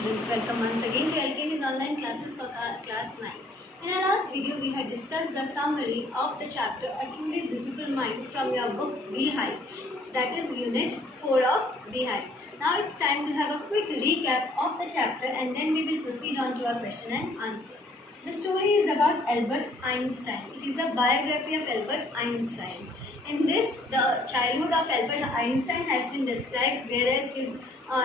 students, welcome once again to LKV's online classes for class 9. In our last video, we had discussed the summary of the chapter A Truly Beautiful Mind from your book Beehive, that is unit 4 of Beehive. Now it's time to have a quick recap of the chapter and then we will proceed on to our question and answer. The story is about Albert Einstein. It is a biography of Albert Einstein. In this, the childhood of Albert Einstein has been described, whereas his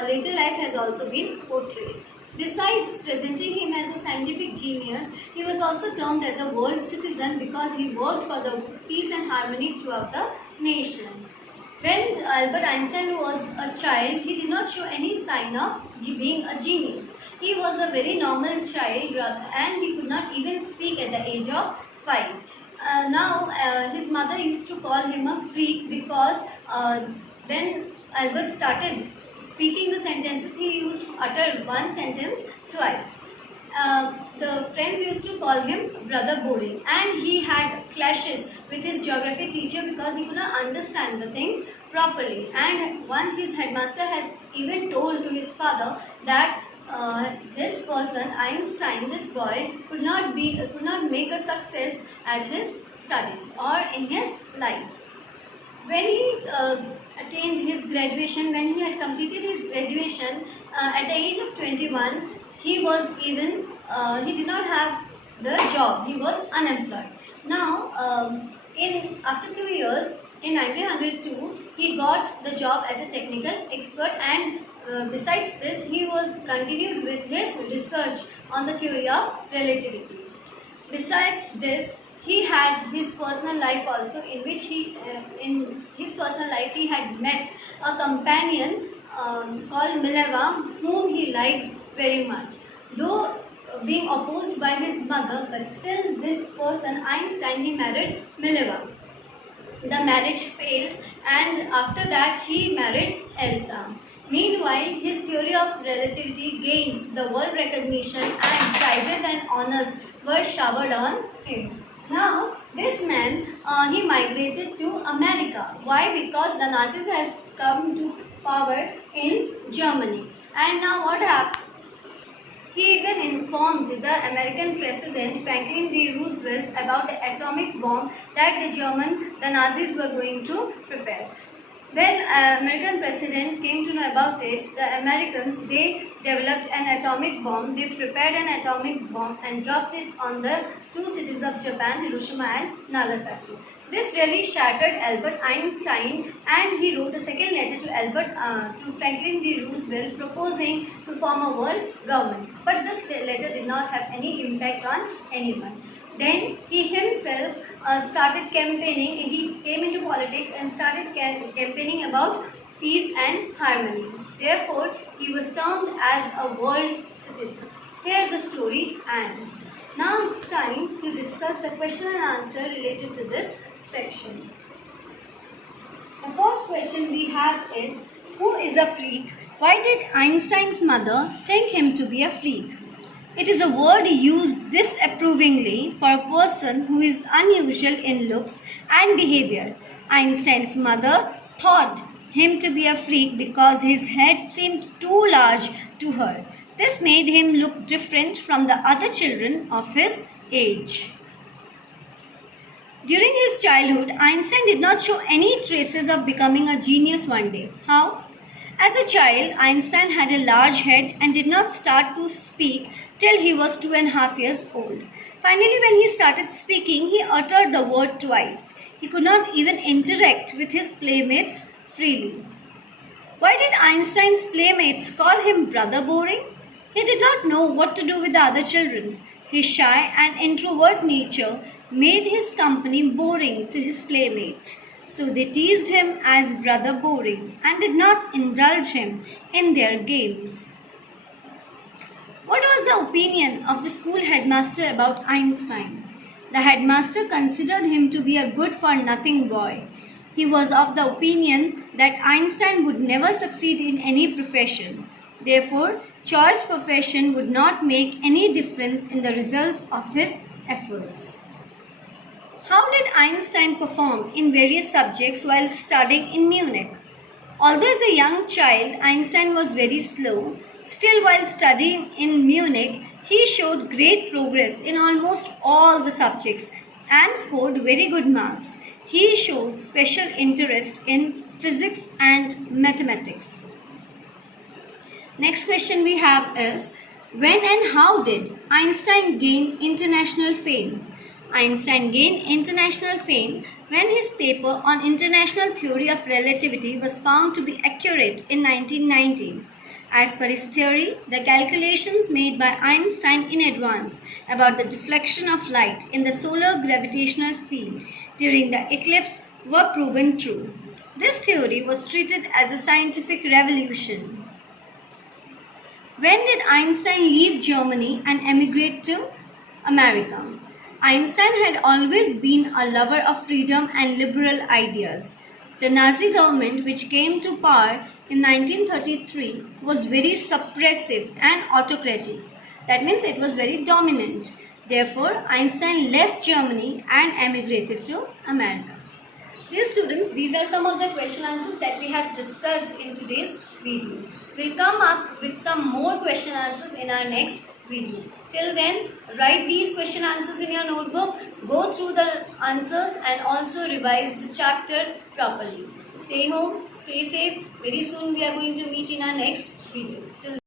later life has also been portrayed. Besides presenting him as a scientific genius, he was also termed as a world citizen because he worked for the peace and harmony throughout the nation. When Albert Einstein was a child, he did not show any sign of being a genius. He was a very normal child and he could not even speak at the age of 5. His mother used to call him a freak because when Albert started speaking the sentences, he used to utter one sentence twice. The friends used to call him Brother Boring, and he had clashes with his geography teacher because he could not understand the things properly. And once his headmaster had even told to his father that this person, Einstein, this boy, could not make a success at his studies or in his life. When he attained his graduation, when he had completed his graduation at the age of 21, he did not have the job. He was unemployed. Now, after 2 years, in 1902, he got the job as a technical expert, and besides this, he was continued with his research on the theory of relativity. Besides this, he had his personal life also, in which in his personal life he had met a companion called Mileva, whom he liked very much. Though being opposed by his mother, but still this person, Einstein, he married Mileva. The marriage failed, and after that he married Elsa. Meanwhile, his theory of relativity gained the world recognition and prizes and honors were showered on him. Now, this man, he migrated to America. Why? Because the Nazis has come to power in Germany. And now what happened? He even informed the American President Franklin D. Roosevelt about the atomic bomb that the Nazis were going to prepare. When American President came to know about it, the Americans, they developed an atomic bomb. They prepared an atomic bomb and dropped it on the two cities of Japan, Hiroshima and Nagasaki. This really shattered Albert Einstein, and he wrote a second letter to Franklin D. Roosevelt proposing to form a world government. But this letter did not have any impact on anyone. Then he himself started campaigning. He came into politics and started campaigning about peace and harmony. Therefore, he was termed as a world citizen. Here the story ends. Now it's time to discuss the question and answer related to this section. The first question we have is, who is a freak? Why did Einstein's mother think him to be a freak? It is a word used disapprovingly for a person who is unusual in looks and behavior. Einstein's mother thought him to be a freak because his head seemed too large to her. This made him look different from the other children of his age. During his childhood, Einstein did not show any traces of becoming a genius one day. How? As a child, Einstein had a large head and did not start to speak till he was 2.5 years old. Finally, when he started speaking, he uttered the word twice. He could not even interact with his playmates freely. Why did Einstein's playmates call him Brother Boring? He did not know what to do with the other children. His shy and introvert nature made his company boring to his playmates. So they teased him as Brother Boring and did not indulge him in their games. What was the opinion of the school headmaster about Einstein? The headmaster considered him to be a good-for-nothing boy. He was of the opinion that Einstein would never succeed in any profession. Therefore, choice profession would not make any difference in the results of his efforts. How did Einstein perform in various subjects while studying in Munich? Although as a young child, Einstein was very slow, Still, while studying in Munich, he showed great progress in almost all the subjects and scored very good marks. He showed special interest in physics and mathematics. Next question we have is, when and how did Einstein gain international fame? Einstein gained international fame when his paper on international theory of relativity was found to be accurate in 1919. As per his theory, the calculations made by Einstein in advance about the deflection of light in the solar gravitational field during the eclipse were proven true. This theory was treated as a scientific revolution. When did Einstein leave Germany and emigrate to America? Einstein had always been a lover of freedom and liberal ideas. The Nazi government, which came to power in 1933, was very suppressive and autocratic. That means it was very dominant. Therefore, Einstein left Germany and emigrated to America. Dear students, these are some of the question answers that we have discussed in today's video. We'll come up with some more question answers in our next video. Till then, write these question answers in your notebook, go through the answers and also revise the chapter properly. Stay home, stay safe. Very soon we are going to meet in our next video. Till